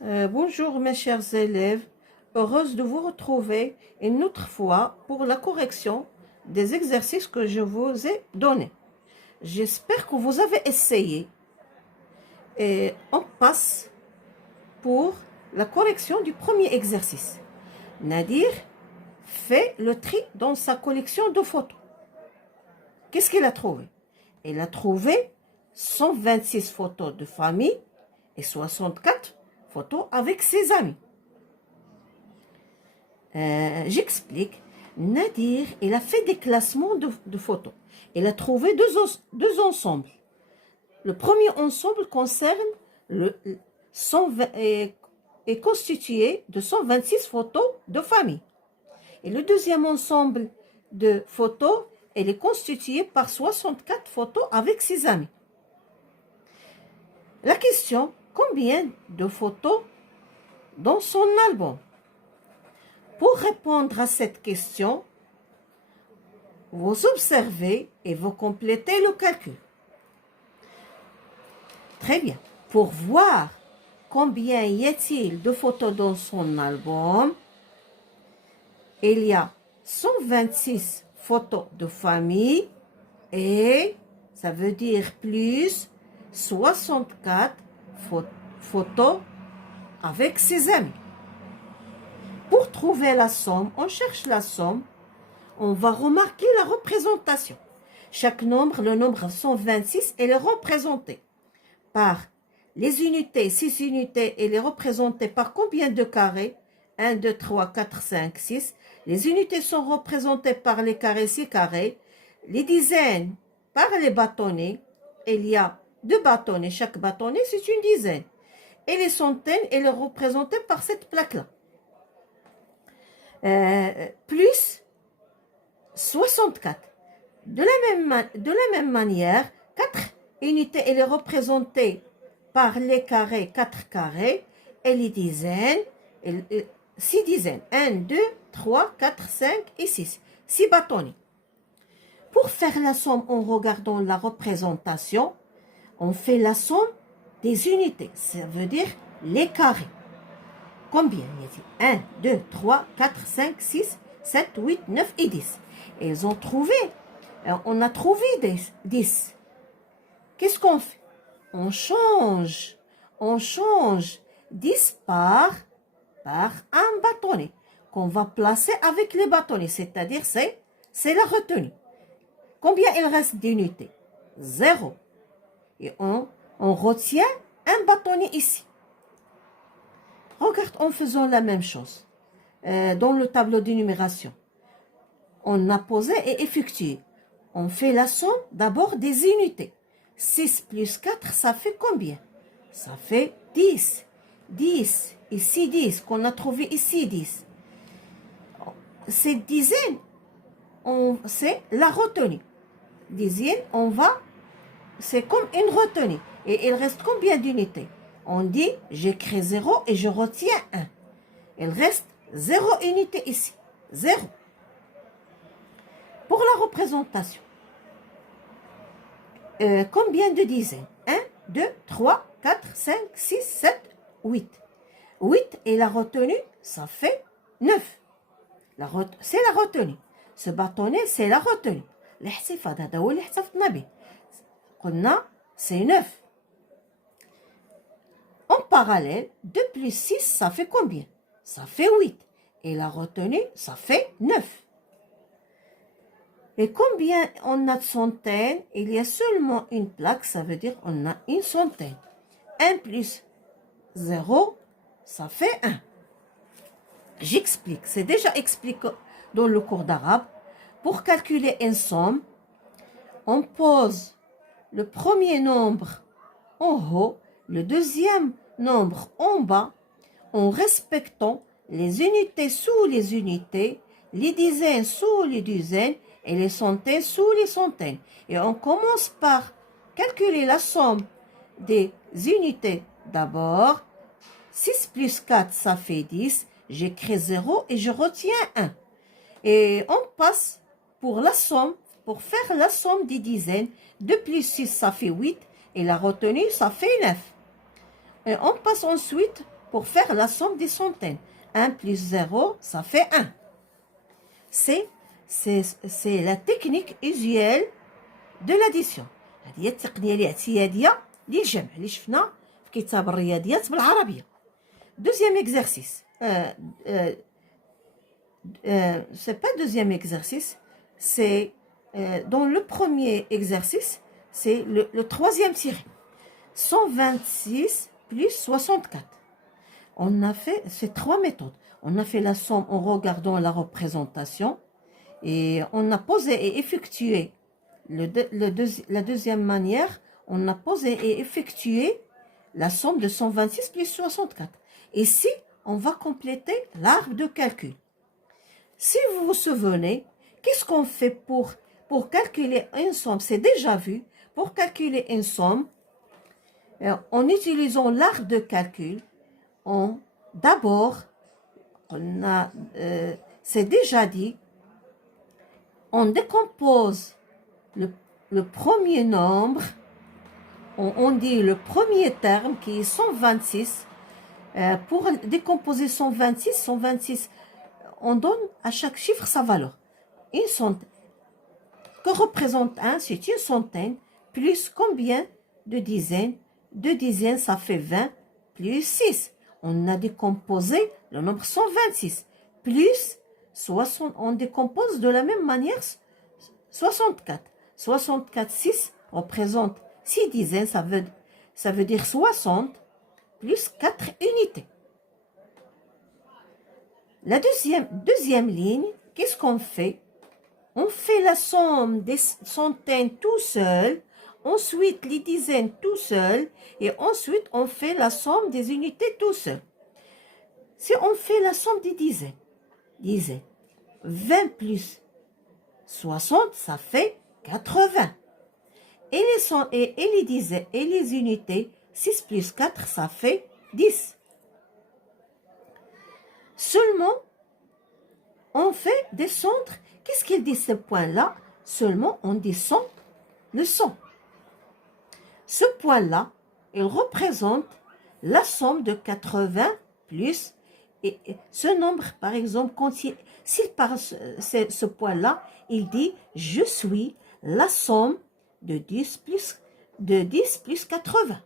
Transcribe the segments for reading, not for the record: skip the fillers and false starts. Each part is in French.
Bonjour mes chers élèves, heureuse de vous retrouver une autre fois pour la correction des exercices que je vous ai donnés. J'espère que vous avez essayé et on passe pour la correction du premier exercice. Nadir fait le tri dans sa collection de photos. Qu'est-ce qu'il a trouvé? Il a trouvé 126 photos de famille et 64 photos avec ses amis. J'explique. Nadir, il a fait des classements de photos. Il a trouvé deux ensembles. Le premier ensemble concerne est constitué de 126 photos de famille. Et le deuxième ensemble de photos, elle est constituée par 64 photos avec ses amis. La question, combien de photos dans son album? Pour répondre à cette question, vous observez et vous complétez le calcul. Très bien. Pour voir combien y a-t-il de photos dans son album, il y a 126 photos de famille et ça veut dire plus 64 photos avec ses amis. Pour trouver la somme, on cherche la somme, on va remarquer la représentation. Chaque nombre, le nombre 126, elle est représenté par les unités. 6 unités, elle est représentée par combien de carrés? 1, 2, 3, 4, 5, 6. Les unités sont représentées par les carrés, 6 carrés. Les dizaines par les bâtonnets. Il y a 2 bâtonnets. Chaque bâtonnet, c'est une dizaine. Et les centaines, elle est représentée par cette plaque-là. Plus 64. De la même manière, 4 unités, elle est représentée par les carrés, 4 carrés, et les dizaines, 6 dizaines. 1, 2, 3, 4, 5 et 6. 6 bâtonnets. Pour faire la somme en regardant la représentation, on fait la somme des unités. Ça veut dire les carrés. Combien y a-t-il? 1, 2, 3, 4, 5, 6, 7, 8, 9 et 10. Et ils ont trouvé. On a trouvé 10. Qu'est-ce qu'on fait? On change 10 par un bâtonnet qu'on va placer avec les bâtonnets. C'est-à-dire, c'est la retenue. Combien il reste d'unités? 0. Et on retient un bâtonnet ici. Regarde en faisant la même chose. Dans le tableau de numération, on a posé et effectué. On fait la somme d'abord des unités. 6 plus 4, ça fait combien? Ça fait 10. 10. Ici 10, qu'on a trouvé ici 10. Cette dizaine, c'est la retenue. Dizaine, c'est comme une retenue. Et il reste combien d'unités? On dit, j'écris 0 et je retiens 1. Il reste 0 unité ici. 0. Pour la représentation, combien de dizaines? 1, 2, 3, 4, 5, 6, 7, 8. 8 et la retenue, ça fait 9. C'est la retenue. Ce bâtonnet, c'est la retenue. الحساب هذا هو اللي حسبنا به. قلنا c'est 9. En parallèle, 2 plus 6, ça fait combien? Ça fait 8. Et la retenue, ça fait 9. Et combien on a de centaines? Il y a seulement une plaque, ça veut dire on a une centaine. 1 plus 0, ça fait 1. J'explique, c'est déjà expliqué dans le cours d'arabe. Pour calculer une somme, on pose le premier nombre en haut, le deuxième nombre en bas, en respectant les unités sous les unités, les dizaines sous les dizaines et les centaines sous les centaines. Et on commence par calculer la somme des unités d'abord. 6 plus 4, ça fait 10. J'écris 0 et je retiens 1. Et on passe pour la somme, pour faire la somme des dizaines. 2 plus 6, ça fait 8. Et la retenue, ça fait 9. Et on passe ensuite pour faire la somme des centaines. 1 plus 0, ça fait 1. C'est la technique usuelle de l'addition. هذه هي التقنية الاعتيادية للجمع اللي شفنا في كتاب الرياضيات بالعربية. Deuxième exercice. C'est pas deuxième exercice, c'est dans le premier exercice, c'est le troisième tiré. 126 plus 64. On a fait ces trois méthodes. On a fait la somme en regardant la représentation et on a posé et effectué la deuxième manière. On a posé et effectué la somme de 126 plus 64. Ici, on va compléter l'arbre de calcul. Si vous vous souvenez, qu'est-ce qu'on fait pour calculer une somme? C'est déjà vu. Pour calculer une somme, en utilisant l'arbre de calcul, d'abord, c'est déjà dit, on décompose le premier nombre, on dit le premier terme qui est 126. Pour décomposer 126, on donne à chaque chiffre sa valeur. Une centaine. Que représente 1? C'est une centaine. Plus combien de dizaines? 2 dizaines, ça fait 20. Plus 6. On a décomposé le nombre 126. Plus 60. On décompose de la même manière 64. 64, 6 représente 6 dizaines. Ça veut dire 60 plus 4 unités. La deuxième ligne, qu'est-ce qu'on fait? On fait la somme des centaines tout seul, ensuite les dizaines tout seul, et ensuite on fait la somme des unités tout seul. Si on fait la somme des dizaines, 20 plus 60, ça fait 80. Et les dizaines et les unités, 6 plus 4, ça fait 10. Seulement, on fait descendre. Qu'est-ce qu'il dit ce point-là? Seulement, on descend le 100. Ce point-là, il représente la somme de 80 plus. Et ce nombre, par exemple, s'il part ce point-là, il dit « Je suis la somme de 10 plus 80 ».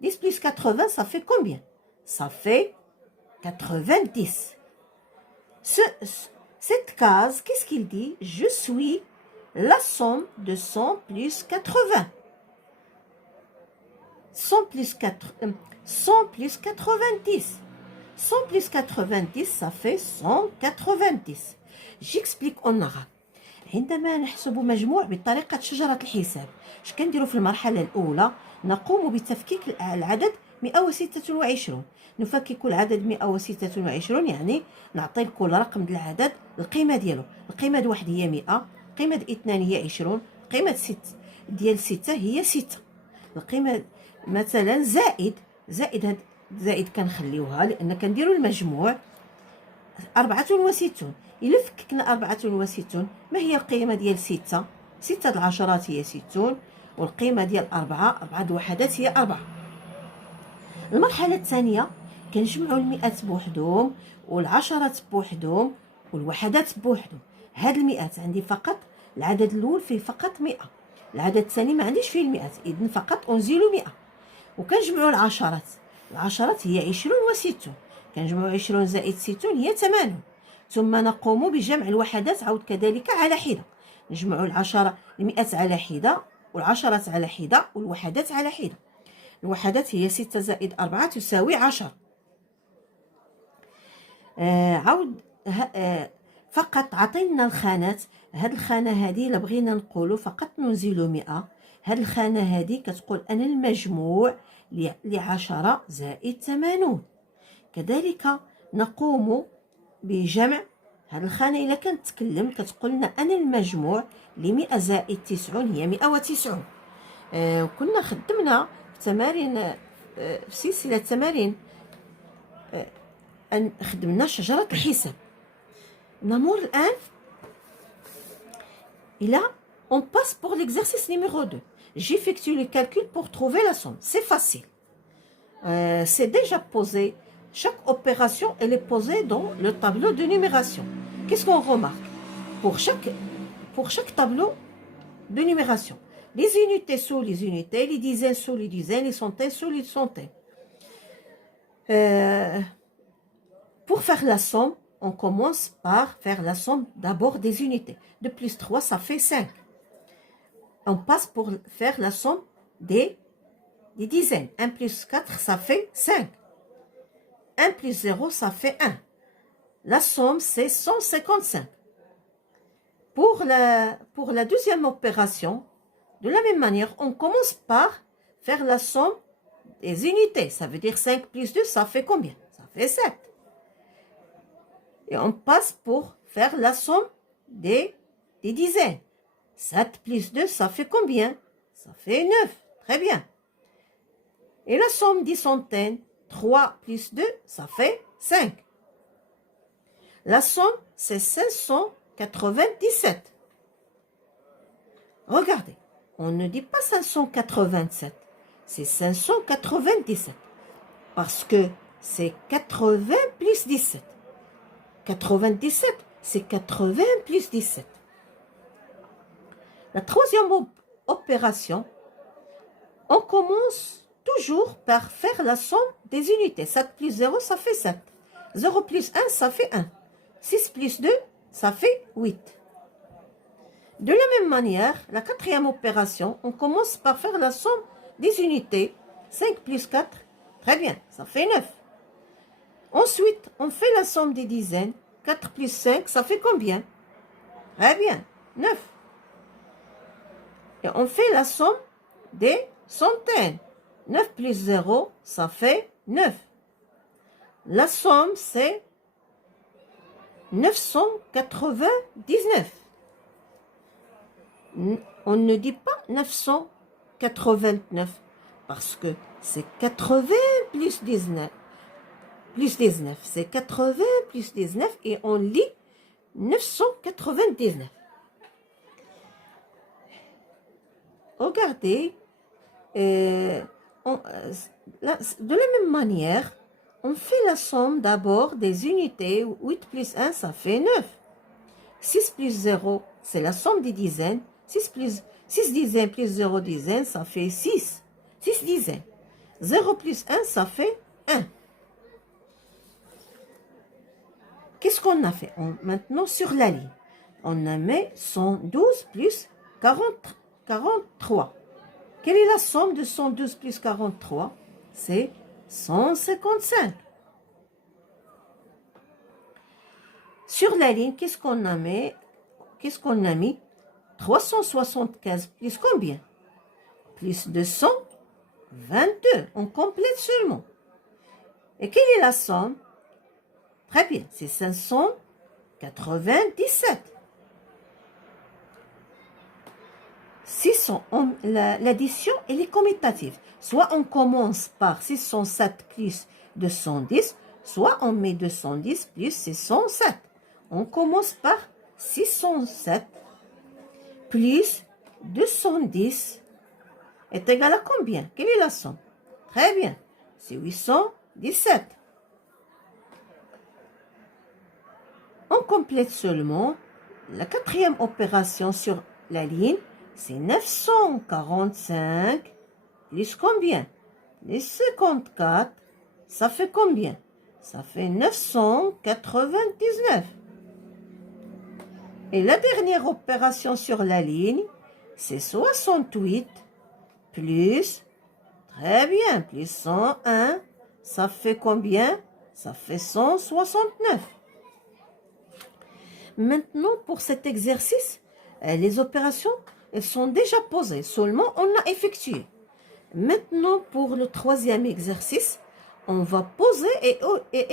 10 plus 80, ça fait combien? Ça fait 90. Cette case, qu'est-ce qu'il dit? Je suis la somme de 100 plus 80. 100 plus 90. 100 plus 90, ça fait 190. J'explique en arabe. عندما نحسب مجموع بطريقة شجرة الحساب، اش كنديروا في المرحلة الأولى؟ نقوم بتفكيك العدد 126. نفكك العدد 126، يعني نعطي لكل رقم ديال العدد القيمة ديالو. القيمة ديال واحد هي 100، القيمة ديال اثنان هي 20، القيمة ديال 6 هي 6. القيمة مثلا زائد كنخليوها لأن كنديروا المجموع 64. إلا فككنا 64، ما هي القيمة ديال 6؟ 6 العشرات هي 60، والقيمة ديال 4 الوحدات هي 4. المرحلة الثانية كنجمعوا المئات بوحدهم والعشرات بوحدهم والوحدات بوحدهم. هاد المئات عندي فقط، العدد الأول فيه فقط 100، العدد الثاني ما عنديش فيه المئات، إذن فقط أنزل 100. وكنجمعوا العشرات هي 20 و60، كنجمعوا 20 زائد 60 هي 80. ثم نقوم بجمع الوحدات عود كذلك على حدة. نجمعوا المئات على حدة والعشرات على حدة والوحدات على حدة. الوحدات هي 6 زائد 4 تساوي 10. فقط عطينا الخانات. هاد الخانة هذه إلا بغينا نقولوا فقط ننزل 100. هاد الخانة هذه كتقول أنا المجموع ل10 زائد 80. كذلك نقوم بجمع هاد الخانة. إلا كانت تتكلم كتقول لنا أنا المجموع ل100 زائد 90 هي 190. وكنا خدمنا في تمارين، في سلسلة تمارين أن خدمنا شجرة الحساب. نمر الآن إلى on passe pour l'exercice numéro 2. J'effectue le calcul pour trouver la somme. C'est facile. C'est déjà posé chaque opération, elle est posée dans le tableau de numération. Qu'est-ce qu'on remarque? Pour chaque tableau de numération, les unités sous les unités, les dizaines sous les dizaines, les centaines sous les centaines. Pour faire la somme, on commence par faire la somme d'abord des unités. 2 plus 3, ça fait 5. On passe pour faire la somme des dizaines. 1 plus 4, ça fait 5. 1 plus 0, ça fait 1. La somme, c'est 155. Pour la deuxième opération, de la même manière, on commence par faire la somme des unités. Ça veut dire 5 plus 2, ça fait combien? Ça fait 7. Et on passe pour faire la somme des dizaines. 7 plus 2, ça fait combien? Ça fait 9. Très bien. Et la somme des centaines, 3 plus 2, ça fait 5. La somme, c'est 597. Regardez, on ne dit pas 587, c'est 597. Parce que c'est 80 plus 17. 97, c'est 80 plus 17. La troisième opération, on commence toujours par faire la somme des unités. 7 plus 0, ça fait 7. 0 plus 1, ça fait 1. 6 plus 2, ça fait 8. De la même manière, la quatrième opération, on commence par faire la somme des unités. 5 plus 4, très bien, ça fait 9. Ensuite, on fait la somme des dizaines. 4 plus 5, ça fait combien? Très bien, 9. Et on fait la somme des centaines. 9 plus 0, ça fait 9. La somme, c'est 999. On ne dit pas 989 parce que c'est 80 plus 19. Plus 19, c'est 80 plus 19 et on lit 999. Regardez, de la même manière, on fait la somme d'abord des unités. 8 plus 1, ça fait 9. 6 plus 0, c'est la somme des dizaines. 6 dizaines plus 0 dizaines, ça fait 6. 6 dizaines. 0 plus 1, ça fait 1. Qu'est-ce qu'on a fait? Maintenant, sur la ligne, on a mis 112 plus 43. Quelle est la somme de 112 plus 43? C'est 155. Sur la ligne, qu'est-ce qu'on a mis? 375 plus combien? Plus 222. On complète seulement. Et quelle est la somme? Très bien, c'est 597. L'addition, elle est commutative. Soit on commence par 607 plus 210, soit on met 210 plus 607. On commence par 607 plus 210 est égal à combien? Quelle est la somme? Très bien, c'est 817. On complète seulement la quatrième opération sur la ligne, c'est 945 plus combien? Les 54, ça fait combien? Ça fait 999. Et la dernière opération sur la ligne, c'est 68 plus, très bien, plus 101, ça fait combien? Ça fait 169. Maintenant, pour cet exercice, les opérations elles sont déjà posées, seulement on a effectué. Maintenant, pour le troisième exercice, on va poser et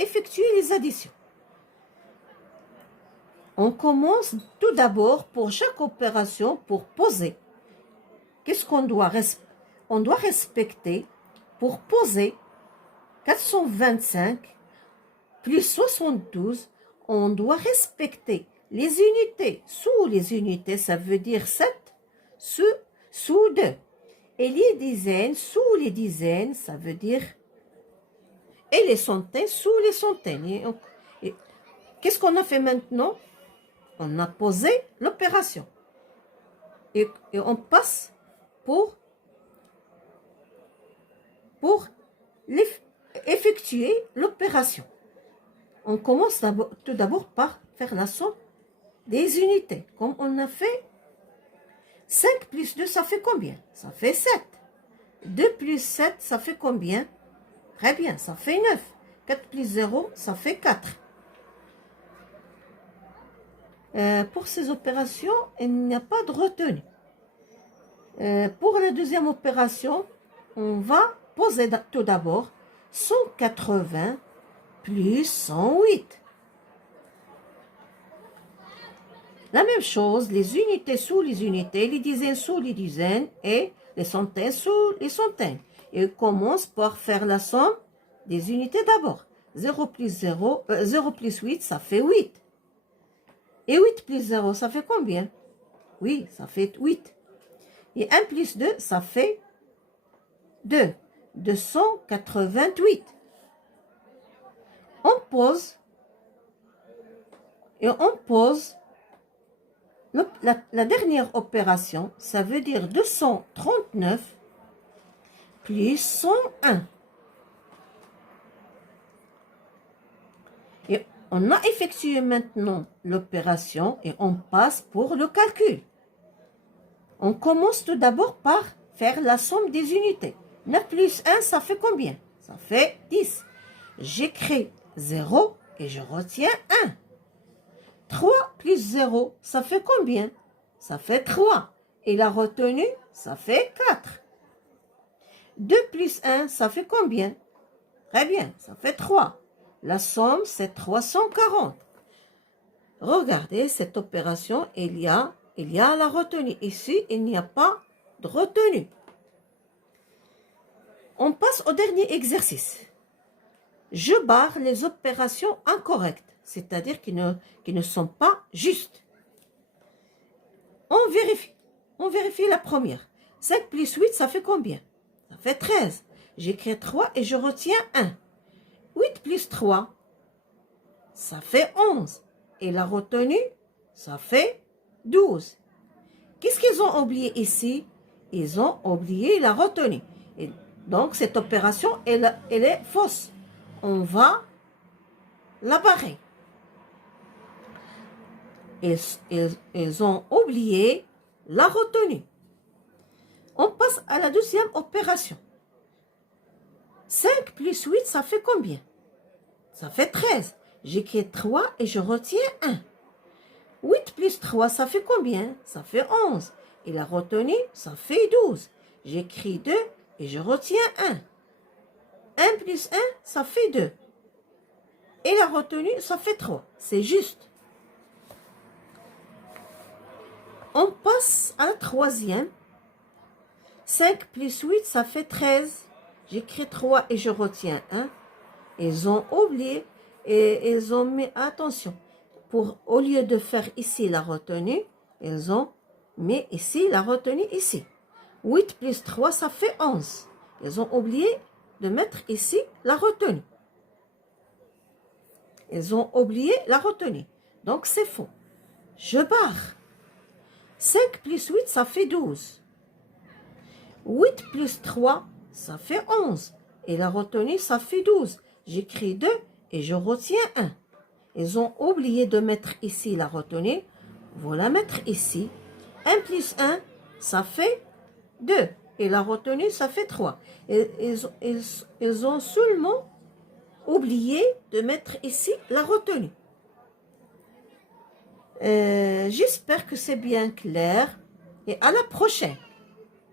effectuer les additions. On commence tout d'abord pour chaque opération pour poser. Qu'est-ce qu'on doit respecter? On doit respecter pour poser 425 plus 72. On doit respecter les unités. Sous les unités, ça veut dire 7 sous 2. Et les dizaines, sous les dizaines, ça veut dire et les centaines sous les centaines. Qu'est-ce qu'on a fait maintenant? On a posé l'opération. Et on passe pour effectuer l'opération. On commence tout d'abord par faire la somme des unités. Comme on a fait 5 plus 2, ça fait combien? Ça fait 7. 2 plus 7, ça fait combien? Très bien, ça fait 9. 4 plus 0, ça fait 4. Pour ces opérations, il n'y a pas de retenue. Pour la deuxième opération, on va poser tout d'abord 180 plus 108. La même chose, les unités sous les unités, les dizaines sous les dizaines et les centaines sous les centaines. Et on commence par faire la somme des unités d'abord. 0 plus 8, ça fait 8. Et 8 plus 0, ça fait combien? Oui, ça fait 8. Et 1 plus 2, ça fait 2. 288. On pose la dernière opération, ça veut dire 239 plus 101. Et on a effectué maintenant l'opération et on passe pour le calcul. On commence tout d'abord par faire la somme des unités. 9 plus 1, ça fait combien? Ça fait 10. J'écris 0 et je retiens 1. 3 plus 0, ça fait combien? Ça fait 3. Et la retenue, ça fait 4. 2 plus 1, ça fait combien? Très bien, ça fait 3. La somme, c'est 340. Regardez cette opération, il y a la retenue. Ici, il n'y a pas de retenue. On passe au dernier exercice. Je barre les opérations incorrectes, c'est-à-dire qui ne sont pas justes. On vérifie la première. 5 plus 8, ça fait combien? Ça fait 13. J'écris 3 et je retiens 1. 8 plus 3, ça fait 11. Et la retenue, ça fait 12. Qu'est-ce qu'ils ont oublié ici? Ils ont oublié la retenue. Et donc, cette opération, elle est fausse. On va la barrer. Ils ont oublié la retenue. On passe à la deuxième opération. 5 plus 8, ça fait combien? Ça fait 13. J'écris 3 et je retiens 1. 8 plus 3, ça fait combien? Ça fait 11. Et la retenue, ça fait 12. J'écris 2 et je retiens 1. 1 plus 1, ça fait 2. Et la retenue, ça fait 3. C'est juste. On passe à la troisième. 5 plus 8, ça fait 13. J'écris 3 et je retiens 1. Ils ont oublié et ils ont mis attention. Au lieu de faire ici la retenue, ils ont mis ici la retenue ici. 8 plus 3, ça fait 11. Ils ont oublié de mettre ici la retenue. Ils ont oublié la retenue. Donc c'est faux. Je barre. 5 plus 8, ça fait 12. 8 plus 3, ça fait 11. Et la retenue, ça fait 12. J'écris 2 et je retiens 1. Ils ont oublié de mettre ici la retenue. Vous la mettre ici. 1 plus 1, ça fait 2. Et la retenue, ça fait 3. Et ils ont seulement oublié de mettre ici la retenue. J'espère que c'est bien clair. Et à la prochaine.